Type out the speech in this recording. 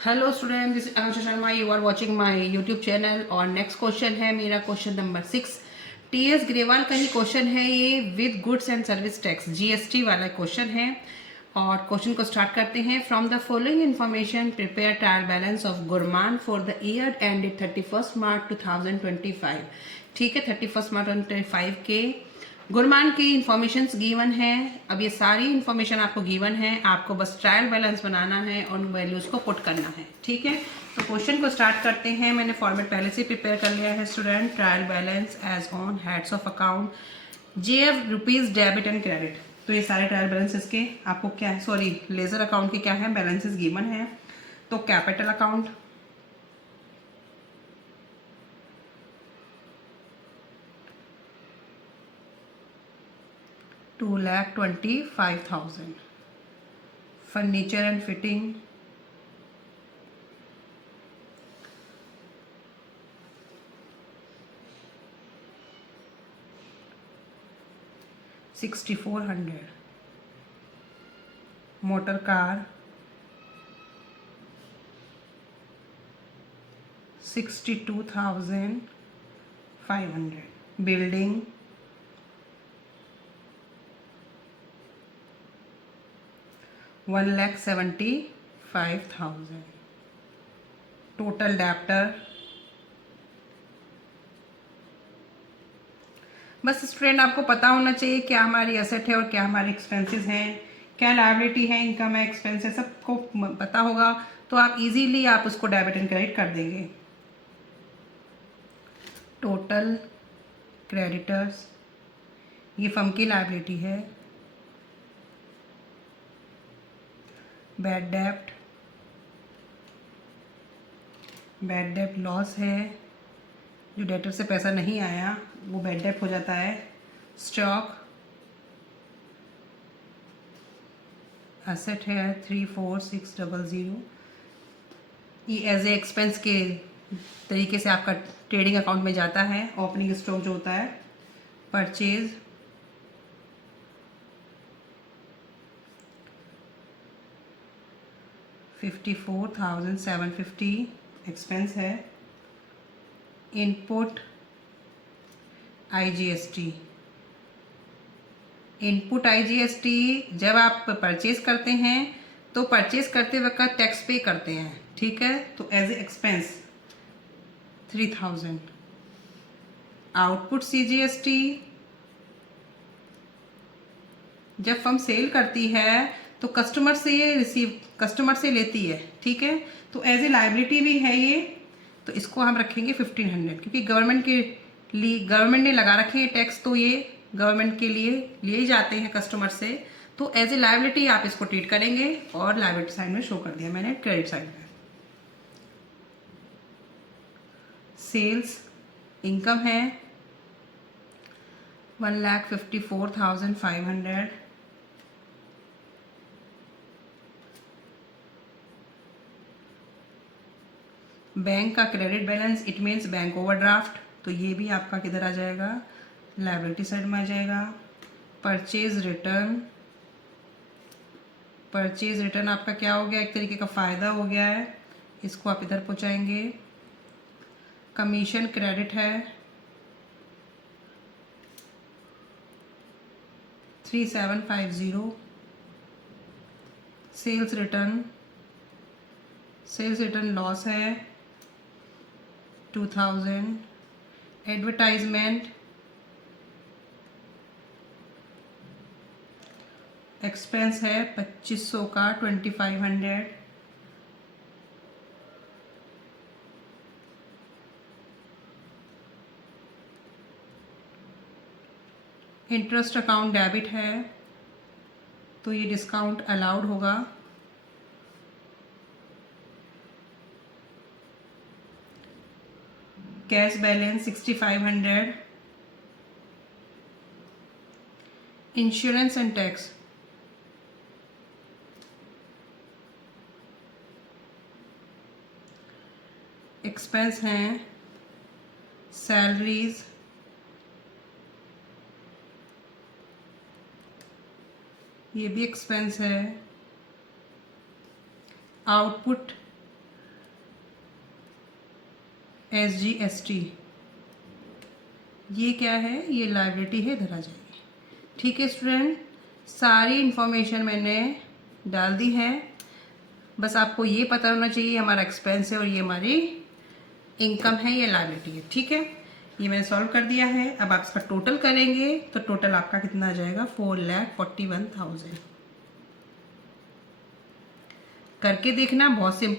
Hello student, this Akanksha Sharma. You are watching my YouTube channel. और next question है मेरा question number 6। TS Grewal का ही question है ये, with goods and service tax GST वाला क्वेश्चन है। और क्वेश्चन को स्टार्ट करते हैं। From the following information prepare trial balance of Gurman for the year ended 31 March 2025। ठीक है, 31 मार्च 2025 के गुरमान की इंफॉर्मेशन गिवन है। अब ये सारी इंफॉर्मेशन आपको गिवन है, आपको बस ट्रायल बैलेंस बनाना है और वैल्यूज को पुट करना है। ठीक है, तो क्वेश्चन को स्टार्ट करते हैं। मैंने फॉर्मेट पहले से प्रिपेयर कर लिया है student. Trial balance as on heads of account JF rupees debit and credit. तो ये सारे ट्रायल बैलेंसेस के आपको क्या है, सॉरी लेजर अकाउंट के क्या है, बैलेंसेस गिवन है। तो capital account 2,25,000। Furniture and fitting 6,400। Motor car 62,500। Building 1,75,000। Total debtor, बस स्टूडेंट आपको पता होना चाहिए क्या हमारी एसेट है और क्या हमारे एक्सपेंसेस हैं, क्या लायबिलिटी है, इनकम है, एक्सपेंस है, सबको पता होगा तो आप इजीली आप उसको डेबिट एंड क्रेडिट कर देंगे। टोटल क्रेडिटर्स, ये फर्म की लायबिलिटी है। बैड डेप्ट लॉस है, जो डेटर से पैसा नहीं आया वो बैड डेप्ट हो जाता है। स्टॉक एसेट है 34600। ये एज ए एक्सपेंस के तरीके से आपका ट्रेडिंग अकाउंट में जाता है। ओपनिंग स्टॉक जो होता है, परचेज 54,750 एक्सपेंस है। इनपुट आईजीएसटी, इनपुट आईजीएसटी जब आप परचेज करते हैं तो परचेज करते वक्त टैक्स पे करते हैं। ठीक है, तो as a expense 3,000। Output CGST, जब फर्म सेल करती है तो कस्टमर से लेती है। ठीक है, तो एज ए लाइबिलिटी भी है ये, तो इसको हम रखेंगे 1,500, क्योंकि गवर्नमेंट ने लगा रखे हैं टैक्स, तो ये गवर्नमेंट के लिए जाते हैं कस्टमर से, तो एज ए लाइबिलिटी आप इसको ट्रीट करेंगे। और लाइबिलिटी साइड में शो कर दिया मैंने क्रेडिट साइड में। सेल्स इनकम है 1,54,500। बैंक का credit balance, it means bank overdraft, तो ये भी आपका किधर आ जाएगा, लायबिलिटी साइड में आ जाएगा। परचेज रिटर्न आपका क्या हो गया, एक तरीके का फ़ायदा हो गया है, इसको आप इधर पहुँचाएंगे। कमीशन क्रेडिट है 3,750। सेल्स रिटर्न लॉस है 2,000। एडवर्टाइजमेंट एक्सपेंस है 2,500 का 2,500। इंटरेस्ट अकाउंट डेबिट है, तो ये डिस्काउंट अलाउड होगा। Cash balance 6,500। Insurance and tax expense हैं। सैलरीज ये भी एक्सपेंस है। आउटपुट SGST, ये क्या है, ये लायबिलिटी है, इधर आ जाएगी। ठीक है स्टूडेंट, सारी इंफॉर्मेशन मैंने डाल दी है, बस आपको ये पता होना चाहिए हमारा एक्सपेंस है और ये हमारी इनकम है, ये लायबिलिटी है। ठीक है, ये मैंने सॉल्व कर दिया है। अब आप इसका टोटल करेंगे तो टोटल आपका कितना आ जाएगा, 4,41,000। करके देखना, बहुत सिंपल